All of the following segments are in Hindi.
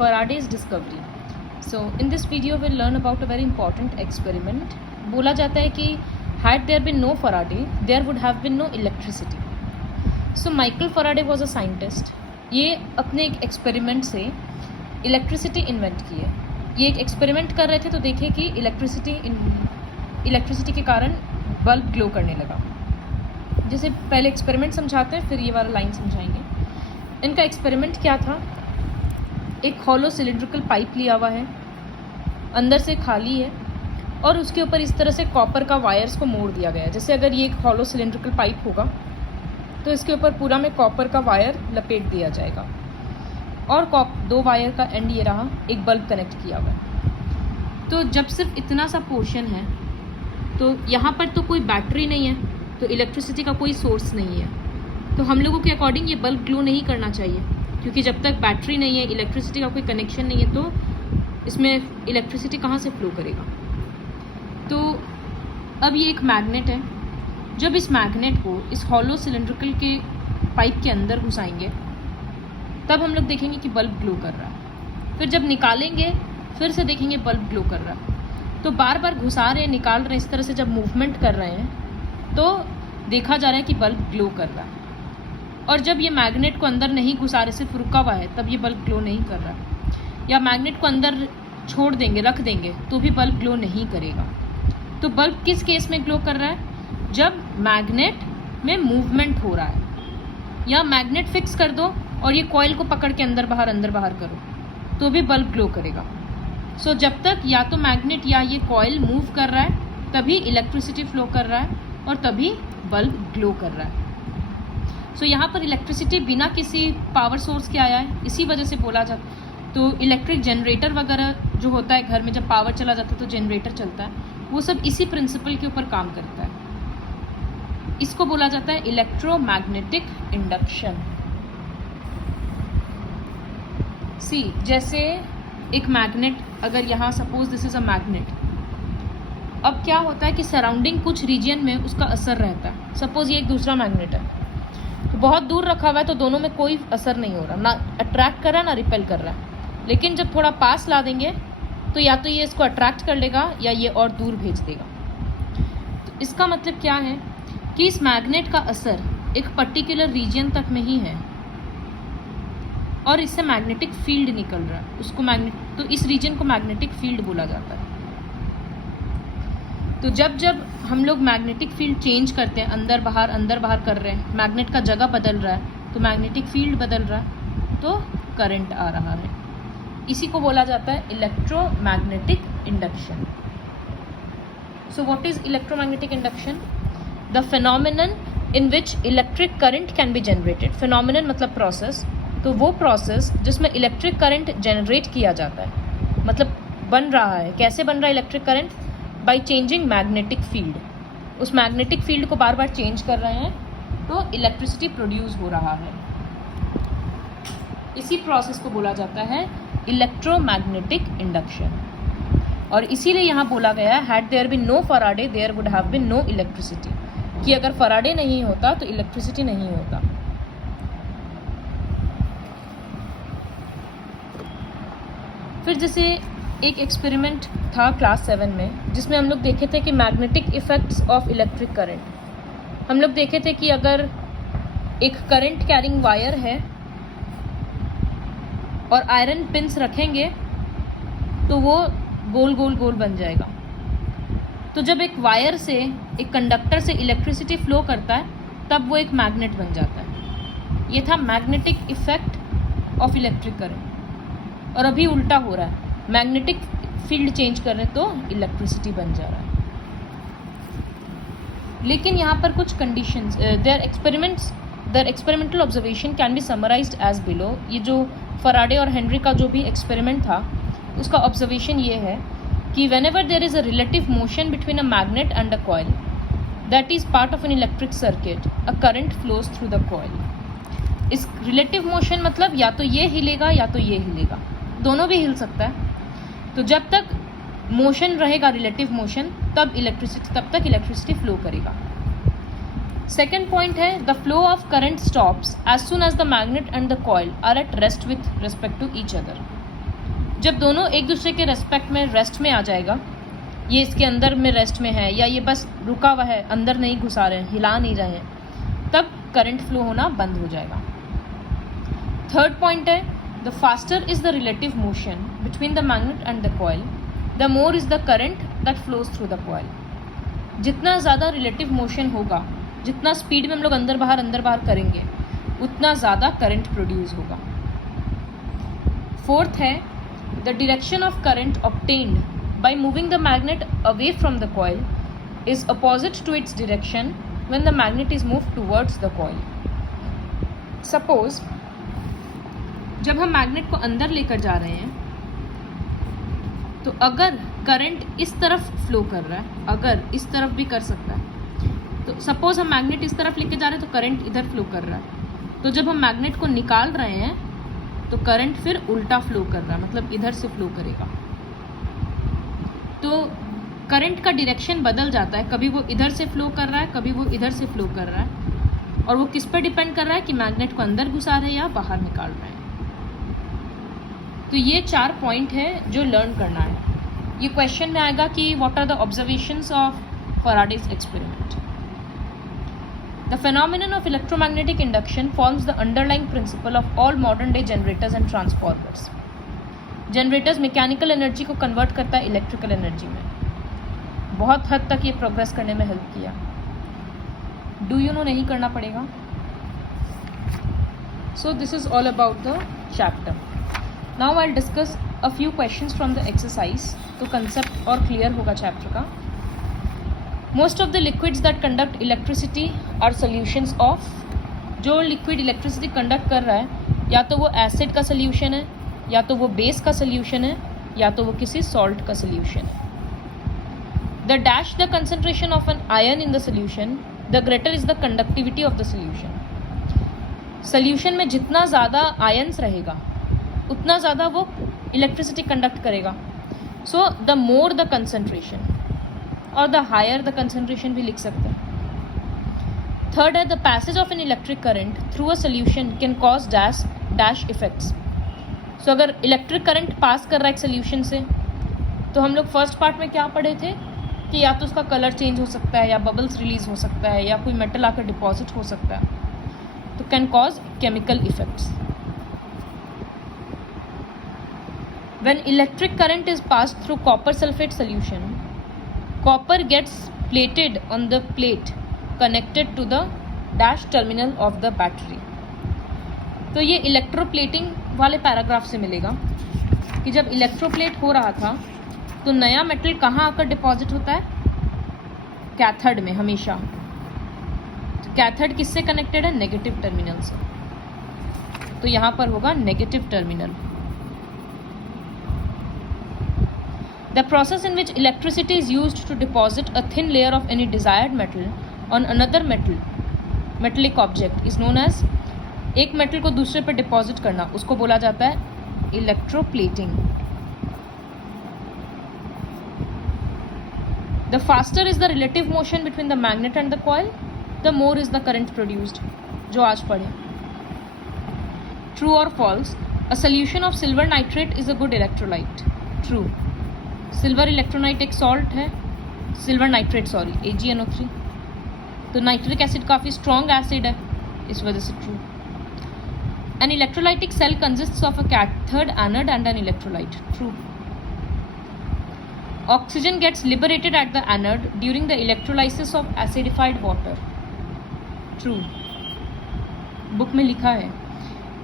Faraday's discovery. So in this video we'll learn about a very important experiment. बोला जाता है कि had there been no Faraday, there would have been no electricity. So Michael Faraday was a scientist. ये अपने एक एक्सपेरिमेंट से इलेक्ट्रिसिटी इन्वेंट की है. ये एक एक्सपेरिमेंट कर रहे थे तो देखे कि इलेक्ट्रिसिटी के कारण बल्ब ग्लो करने लगा. जैसे पहले एक्सपेरिमेंट समझाते हैं फिर ये वाला लाइन समझाएंगे. इनका एक्सपेरिमेंट क्या था, एक हॉलो सिलिंड्रिकल पाइप लिया हुआ है, अंदर से खाली है और उसके ऊपर इस तरह से कॉपर का वायर्स को मोड़ दिया गया है. जैसे अगर ये एक हॉलो सिलिंड्रिकल पाइप होगा तो इसके ऊपर पूरा में कॉपर का वायर लपेट दिया जाएगा और दो वायर का एंड ये रहा, एक बल्ब कनेक्ट किया हुआ है. तो जब सिर्फ इतना सा पोर्शन है तो यहाँ पर तो कोई बैटरी नहीं है, तो इलेक्ट्रिसिटी का कोई सोर्स नहीं है. तो हम लोगों के अकॉर्डिंग ये बल्ब ग्लो नहीं करना चाहिए, क्योंकि जब तक बैटरी नहीं है, इलेक्ट्रिसिटी का कोई कनेक्शन नहीं है, तो इसमें इलेक्ट्रिसिटी कहाँ से फ्लो करेगा. तो अब ये एक मैग्नेट है. जब इस मैग्नेट को इस हॉलो सिलिंड्रिकल के पाइप के अंदर घुसाएंगे तब हम लोग देखेंगे कि बल्ब ग्लो कर रहा है. फिर जब निकालेंगे फिर से देखेंगे बल्ब ग्लो कर रहा है. तो बार बार घुसा रहे हैं, निकाल रहे हैं, इस तरह से जब मूवमेंट कर रहे हैं तो देखा जा रहा है कि बल्ब ग्लो कर रहा है. और जब ये मैग्नेट को अंदर नहीं घुसा रहे, सिर्फ रुका हुआ है, तब ये बल्ब ग्लो नहीं कर रहा है. या मैग्नेट को अंदर छोड़ देंगे, रख देंगे, तो भी बल्ब ग्लो नहीं करेगा. तो बल्ब किस केस में ग्लो कर रहा है, जब मैग्नेट में मूवमेंट हो रहा है. या मैग्नेट फिक्स कर दो और ये कॉइल को पकड़ के अंदर बाहर करो तो भी बल्ब ग्लो करेगा. सो जब तक या तो मैग्नेट या ये कॉइल मूव कर रहा है तभी इलेक्ट्रिसिटी फ्लो कर रहा है और तभी बल्ब ग्लो कर रहा है. सो यहाँ पर इलेक्ट्रिसिटी बिना किसी पावर सोर्स के आया है, इसी वजह से बोला जाता. तो इलेक्ट्रिक जनरेटर वगैरह जो होता है घर में, जब पावर चला जाता है तो जनरेटर चलता है, वो सब इसी प्रिंसिपल के ऊपर काम करता है. इसको बोला जाता है इलेक्ट्रोमैग्नेटिक इंडक्शन. सी जैसे एक मैग्नेट, अगर यहाँ suppose this is a magnet, अब क्या होता है कि सराउंडिंग कुछ रीजन में उसका असर रहता है. सपोज ये एक दूसरा मैग्नेट है, तो बहुत दूर रखा हुआ है तो दोनों में कोई असर नहीं हो रहा, ना अट्रैक्ट कर रहा है ना रिपेल कर रहा है. लेकिन जब थोड़ा पास ला देंगे तो या तो ये इसको अट्रैक्ट कर लेगा या ये और दूर भेज देगा. तो इसका मतलब क्या है कि इस मैग्नेट का असर एक पर्टिकुलर रीजन तक में ही है और इससे मैग्नेटिक फील्ड निकल रहा है. उसको तो इस रीजन को मैग्नेटिक फील्ड बोला जाता है. तो जब हम लोग मैग्नेटिक फील्ड चेंज करते हैं, अंदर बाहर कर रहे हैं, मैग्नेट का जगह बदल रहा है, तो मैग्नेटिक फील्ड बदल रहा है, तो करंट आ रहा है. इसी को बोला जाता है electromagnetic induction. So what is electromagnetic induction? The phenomenon in which electric current can be generated. phenomenon मतलब प्रोसेस. तो वो प्रोसेस जिसमें इलेक्ट्रिक करंट जनरेट किया जाता है, मतलब बन रहा है. कैसे बन रहा है electric current? By changing magnetic field. उस मैग्नेटिक फील्ड को बार बार चेंज कर रहे हैं तो इलेक्ट्रिसिटी प्रोड्यूस हो रहा है. इसी प्रोसेस को बोला जाता है इलेक्ट्रोमैग्नेटिक इंडक्शन. और इसीलिए यहाँ बोला गया है had there been no Faraday there would have been no electricity, कि अगर फैराडे नहीं होता तो इलेक्ट्रिसिटी नहीं होता. फिर जैसे एक एक्सपेरिमेंट था क्लास 7 में जिसमें हम लोग देखे थे कि magnetic effects of electric current. हम लोग देखे थे कि अगर एक करंट कैरिंग वायर है और आयरन पिन्स रखेंगे तो वो गोल गोल गोल बन जाएगा. तो जब एक वायर से, एक कंडक्टर से इलेक्ट्रिसिटी फ्लो करता है तब वो एक मैग्नेट बन जाता है. ये था magnetic effect of electric current. और अभी उल्टा हो रहा है, मैग्नेटिक फील्ड चेंज कर रहे तो इलेक्ट्रिसिटी बन जा रहा है. लेकिन यहाँ पर कुछ conditions, their experimental observation can be summarised as below. ये जो फैराडे और हेनरी का जो भी एक्सपेरिमेंट था उसका ऑब्जर्वेशन ये है कि whenever there is a relative motion between a magnet and a coil that is part of an electric circuit, a current flows through the coil. इस रिलेटिव मोशन मतलब या तो ये हिलेगा या तो ये हिलेगा, दोनों भी हिल सकता है. तो जब तक मोशन रहेगा, रिलेटिव मोशन, तब तक इलेक्ट्रिसिटी फ्लो करेगा. सेकेंड पॉइंट है the flow of current stops as soon as the magnet and the coil are at rest with respect to each other. जब दोनों एक दूसरे के रेस्पेक्ट में रेस्ट में आ जाएगा, ये इसके अंदर में रेस्ट में है या ये बस रुका हुआ है, अंदर नहीं घुसा रहे हैं, हिला नहीं रहे हैं, तब करंट फ्लो होना बंद हो जाएगा। थर्ड पॉइंट है, the faster is the relative motion between the magnet and the coil, the more is the current that flows through the coil. जितना ज़्यादा रिलेटिव मोशन होगा, जितना स्पीड में हम लोग अंदर बाहर करेंगे, उतना ज़्यादा करंट प्रोड्यूस होगा। फोर्थ है, the direction of current obtained by moving the magnet away from the coil is opposite to its direction when the magnet is moved towards the coil. Suppose जब हम मैग्नेट को अंदर लेकर जा रहे हैं, तो अगर करंट इस तरफ फ्लो कर रहा है, अगर इस तरफ भी कर सकता है, तो सपोज हम मैग्नेट इस तरफ लेके जा रहे हैं तो करंट इधर फ्लो कर रहा है, तो जब हम मैग्नेट को निकाल रहे हैं तो करंट फिर उल्टा फ्लो कर रहा है, मतलब इधर से फ्लो करेगा। तो करंट का डायरेक्शन बदल जाता है, कभी वो इधर से फ्लो कर रहा है, कभी वो इधर से फ्लो कर रहा है, और वो किस पर डिपेंड कर रहा है कि मैग्नेट को अंदर घुसा रहे हैं या बाहर निकाल रहे हैं। तो ये 4 पॉइंट है जो लर्न करना है। ये क्वेश्चन में आएगा कि what are the observations of Faraday's experiment. The phenomenon of electromagnetic induction forms the underlying principle of all modern day generators and transformers. Generators mechanical energy को कन्वर्ट करता है इलेक्ट्रिकल एनर्जी में। बहुत हद तक ये प्रोग्रेस करने में हेल्प किया। डू यू नो नहीं करना पड़ेगा। So this is all about the chapter. Now I discuss a few questions from the exercise, तो कंसेप्ट और क्लियर होगा चैप्टर का। Most of the liquids that conduct electricity are solutions of. जो लिक्विड इलेक्ट्रिसिटी कंडक्ट कर रहा है, या तो वो एसिड का सोल्यूशन है, या तो वो बेस का सोल्यूशन है, या तो वो किसी सॉल्ट का सोल्यूशन है। The dash the concentration of an ion in the solution, the greater is the conductivity of the solution. Solution में जितना ज़्यादा आयन्स रहेगा उतना ज़्यादा वो इलेक्ट्रिसिटी कंडक्ट करेगा। So the more the concentration, और द हायर द कंसंट्रेशन भी लिख सकते हैं। थर्ड है, the passage of an electric current through a solution can cause dash effects. So अगर इलेक्ट्रिक करंट पास कर रहा है एक सोल्यूशन से, तो हम लोग फर्स्ट पार्ट में क्या पढ़े थे कि या तो उसका कलर चेंज हो सकता है, या बबल्स रिलीज हो सकता है, या कोई मेटल आकर डिपॉजिट हो सकता है, तो can cause chemical effects. When electric current is pass through copper sulphate solution, copper gets plated on the plate connected to the dash terminal of the battery. तो ये इलेक्ट्रोप्लेटिंग वाले पैराग्राफ से मिलेगा कि जब इलेक्ट्रोप्लेट हो रहा था तो नया मेटल कहाँ आकर डिपॉजिट होता है? कैथोड में हमेशा। तो कैथोड किससे कनेक्टेड है? नेगेटिव टर्मिनल से। तो यहाँ पर होगा negative terminal. The process in which electricity is used to deposit a thin layer of any desired metal on another metallic object is known as. एक मेटल को दूसरे पर डिपॉजिट करना, उसको बोला जाता है electroplating. The faster is the relative motion between the magnet and the coil, the more is the current produced, जो आज पढ़े। ट्रू और false, a solution of silver nitrate is a good electrolyte. True, silver इलेक्ट्रोनाइट एक सॉल्ट है, सिल्वर नाइट्रेट सॉरी AgNO3। तो नाइट्रिक एसिड काफ़ी स्ट्रॉन्ग एसिड है, इस वजह से true. An electrolytic cell consists of a cathode, anode and an electrolyte. True. Oxygen gets liberated at the anode during the electrolysis of acidified water. True. Book में लिखा है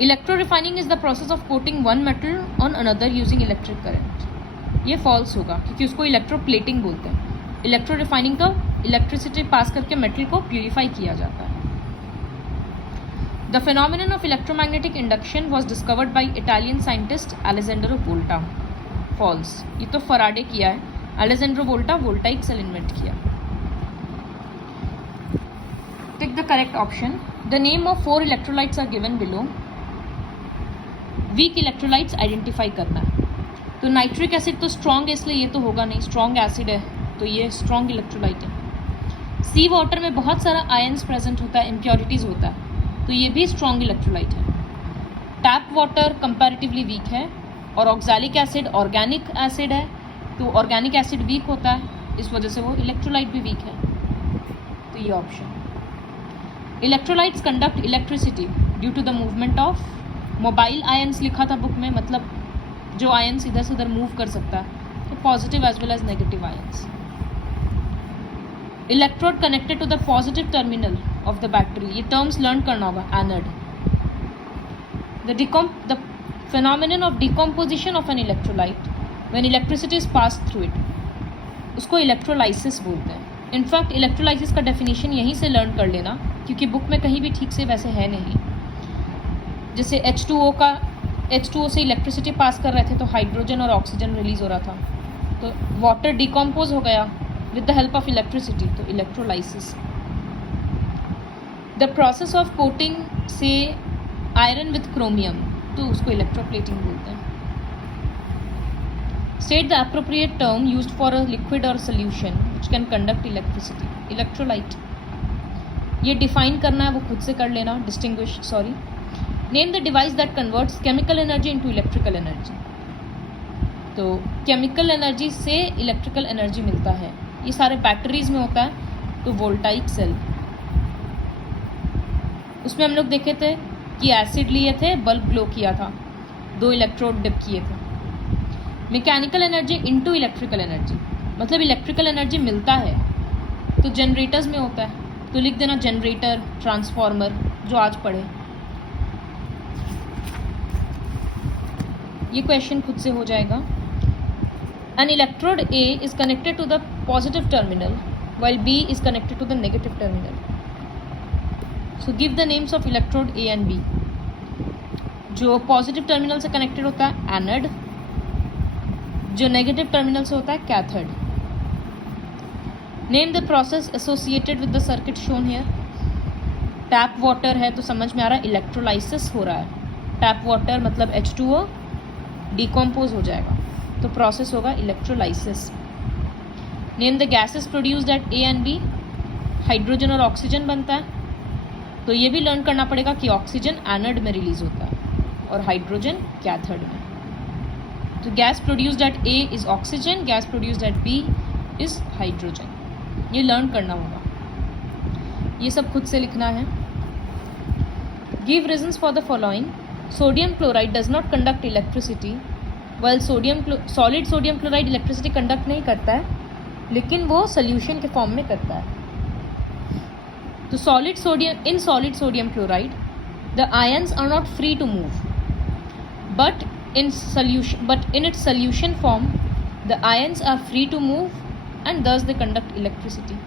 electrorefining is the process of coating one metal on another using electric current. ये false होगा क्योंकि उसको electroplating बोलते हैं। electrorefining तो electricity पास करके metal को purify किया जाता है। The phenomenon of electromagnetic induction was discovered by Italian scientist Alessandro Volta. False. ये तो फराडे किया है, Alessandro Volta voltaic cell invent किया। Take the correct option. The name of 4 electrolytes are given below. Weak electrolytes identify करना है। तो नाइट्रिक एसिड तो स्ट्रॉन्ग है, इसलिए ये तो होगा नहीं, स्ट्रॉन्ग एसिड है, तो ये स्ट्रॉन्ग इलेक्ट्रोलाइट है। सी वाटर में बहुत सारा आयंस प्रेजेंट होता है, इम्प्योरिटीज़ होता है, तो ये भी स्ट्रॉन्ग इलेक्ट्रोलाइट है। टैप वाटर कंपैरेटिवली वीक है, और ऑक्सैलिक एसिड ऑर्गेनिक एसिड है, तो ऑर्गेनिक एसिड वीक होता है, इस वजह से वो इलेक्ट्रोलाइट भी वीक है, तो ये option. Electrolytes conduct electricity due to the movement of mobile ions लिखा था बुक में, मतलब जो आयंस इधर से उधर मूव कर सकता है, तो positive as well as negative ions. Electrode connected to the positive terminal of the battery, ये टर्म्स लर्न करना होगा। Anode, the phenomenon of decomposition of an electrolyte when electricity is passed through it, उसको इलेक्ट्रोलाइसिस बोलते हैं। इनफैक्ट इलेक्ट्रोलाइसिस का डेफिनेशन यहीं से लर्न कर लेना, क्योंकि बुक में कहीं भी ठीक से वैसे है नहीं। जैसे H2O से इलेक्ट्रिसिटी पास कर रहे थे तो हाइड्रोजन और ऑक्सीजन रिलीज हो रहा था, तो वाटर डिकम्पोज हो गया with the help of electricity, तो electrolysis. The process of coating से आयरन विथ क्रोमियम, तो उसको इलेक्ट्रोप्लेटिंग बोलते हैं। State the appropriate term used for a liquid or solution which can conduct electricity, electrolyte. ये डिफाइन करना है, वो खुद से कर लेना, distinguish, sorry. Name the device that converts chemical energy into electrical energy, तो केमिकल एनर्जी से इलेक्ट्रिकल एनर्जी मिलता है, ये सारे बैटरीज में होता है, तो वोल्टाइक सेल। उसमें हम लोग देखे थे कि एसिड लिए थे, बल्ब ग्लो किया था, 2 इलेक्ट्रोड डिप किए थे। Mechanical energy into electrical energy, मतलब इलेक्ट्रिकल एनर्जी मिलता है, तो जनरेटर्स में होता है, तो लिख देना जनरेटर, ट्रांसफार्मर, जो आज पढ़े। ये क्वेश्चन खुद से हो जाएगा। An electrode A is connected to the positive terminal while B is connected to the negative terminal. So give the names of electrode A and B. जो पॉजिटिव टर्मिनल से कनेक्टेड होता है एनोड, जो नेगेटिव टर्मिनल से होता है cathode. Name the process associated with the circuit shown here. Tap water है तो समझ में आ रहा है इलेक्ट्रोलाइसिस हो रहा है। टैप वाटर मतलब H2O डिकम्पोज हो जाएगा, तो प्रोसेस होगा electrolysis. Name the gases produced at A and B। Hydrogen और ऑक्सीजन बनता है, तो ये भी लर्न करना पड़ेगा कि ऑक्सीजन एनोड में रिलीज होता है और हाइड्रोजन कैथोड में। तो gas produced at A is oxygen, gas produced at B is hydrogen, ये लर्न करना होगा, ये सब खुद से लिखना है। Give reasons for the following. Sodium chloride does not conduct electricity, well solid sodium chloride electricity conduct नहीं करता है, लेकिन वो सोल्यूशन के फॉर्म में करता है। तो solid sodium chloride the ions are not free to move, but in its solution form the ions are free to move and thus they conduct electricity.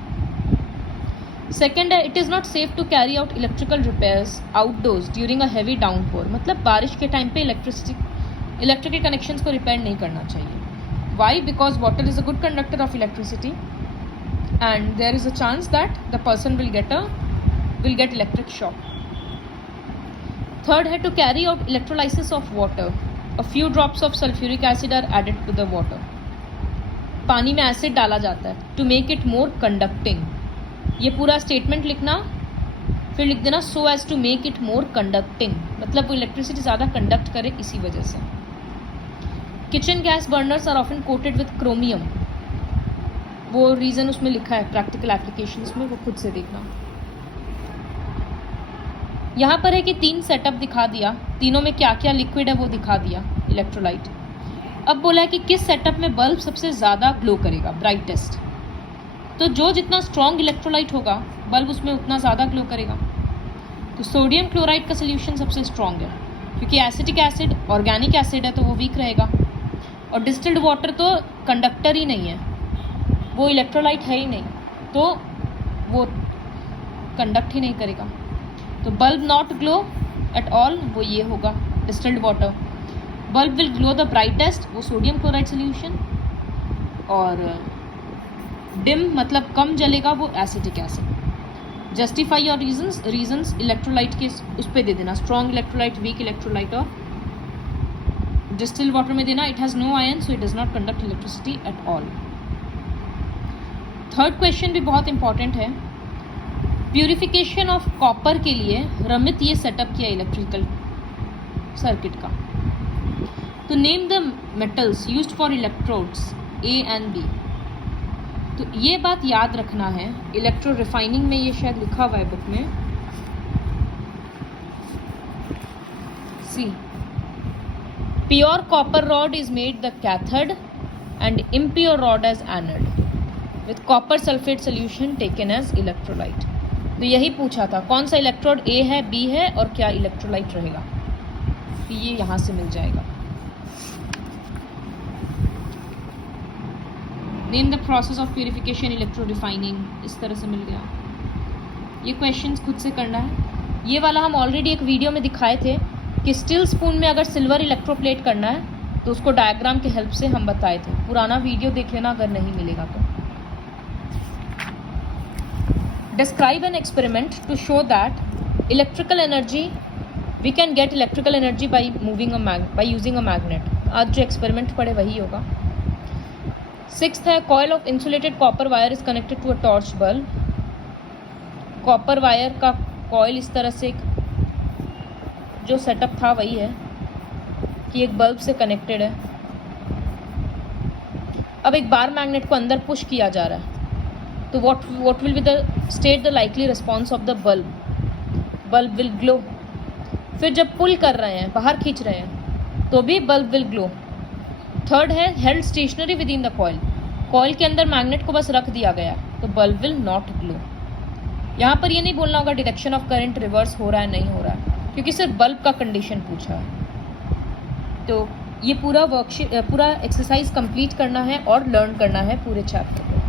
Second, it is not safe to carry out electrical repairs outdoors during a heavy downpour, मतलब बारिश के टाइम पे electrical connections को रिपेयर नहीं करना चाहिए। Why? Because water is a good conductor of electricity and there is a chance that the person will get electric shock. Third है to carry out electrolysis of water. A few drops of sulfuric acid are added to the water. पानी में एसिड डाला जाता है to make it more conducting. ये पूरा स्टेटमेंट लिखना, फिर लिख देना so as to make it more conducting, मतलब वो इलेक्ट्रिसिटी ज़्यादा कंडक्ट करे इसी वजह से। Kitchen gas burners are often coated with chromium, वो रीज़न उसमें लिखा है प्रैक्टिकल एप्लीकेशंस में, वो खुद से देखना। यहाँ पर है कि 3 सेटअप दिखा दिया, तीनों में क्या क्या लिक्विड है वो दिखा दिया इलेक्ट्रोलाइट। अब बोला है कि किस सेटअप में बल्ब सबसे ज़्यादा ग्लो करेगा, ब्राइटेस्ट। तो जो जितना स्ट्रॉन्ग इलेक्ट्रोलाइट होगा बल्ब उसमें उतना ज़्यादा ग्लो करेगा। तो सोडियम क्लोराइड का सोल्यूशन सबसे स्ट्रॉन्ग है, क्योंकि एसिटिक एसिड ऑर्गेनिक एसिड है तो वो वीक रहेगा, और डिस्टिल्ड वाटर तो कंडक्टर ही नहीं है, वो इलेक्ट्रोलाइट है ही नहीं, तो वो कंडक्ट ही नहीं करेगा। तो bulb not glow at all, वो ये होगा distilled water. Bulb will glow the brightest, वो सोडियम क्लोराइड सोल्यूशन, और डिम मतलब कम जलेगा, वो acetic acid. Justify your reasons electrolyte के उस पर दे देना, स्ट्रॉन्ग इलेक्ट्रोलाइट, वीक इलेक्ट्रोलाइट, और डिस्टिल्ड वाटर में देना it has no ion so it does not conduct electricity at all. Third question भी बहुत इंपॉर्टेंट है। प्यूरिफिकेशन ऑफ कॉपर के लिए रमित ये सेटअप किया इलेक्ट्रिकल सर्किट का। तो name the metals used for electrodes A and B. तो ये बात याद रखना है, इलेक्ट्रो रिफाइनिंग में ये शायद लिखा हुआ है बुक में। See, pure copper rod is made the cathode and impure rod as anode with copper sulphate solution taken as electrolyte. तो यही पूछा था कौन सा इलेक्ट्रोड ए है, बी है और क्या इलेक्ट्रोलाइट रहेगा। तो ये यहाँ से मिल जाएगा। Name the process of purification electro refining, इस तरह से मिल गया। ये क्वेश्चंस खुद से करना है। ये वाला हम ऑलरेडी एक वीडियो में दिखाए थे कि स्टील स्पून में अगर सिल्वर इलेक्ट्रोप्लेट करना है तो उसको डायग्राम के हेल्प से हम बताए थे। पुराना वीडियो देख लेना अगर नहीं मिलेगा तो। Describe an experiment to show that electrical energy we can get electrical energy by using a magnet. आज जो एक्सपेरिमेंट पढ़े वही होगा। 6th है coil of insulated copper wire is connected to a torch bulb. Copper wire का कॉयल इस तरह से जो सेटअप था वही है कि एक बल्ब से कनेक्टेड है। अब एक बार मैग्नेट को अंदर पुश किया जा रहा है तो what will be the state the likely response of the bulb will glow. फिर जब पुल कर रहे हैं, बाहर खींच रहे हैं तो भी बल्ब विल ग्लो। थर्ड है held stationary with in the coil. Coil के अंदर मैग्नेट को बस रख दिया गया तो बल्ब विल नॉट ग्लो। यहाँ पर ये नहीं बोलना होगा डायरेक्शन ऑफ करंट रिवर्स हो रहा है नहीं हो रहा है, क्योंकि सिर्फ बल्ब का कंडीशन पूछा है। तो ये पूरा वर्कशीट पूरा एक्सरसाइज कंप्लीट करना है और लर्न करना है पूरे चैप्टर को।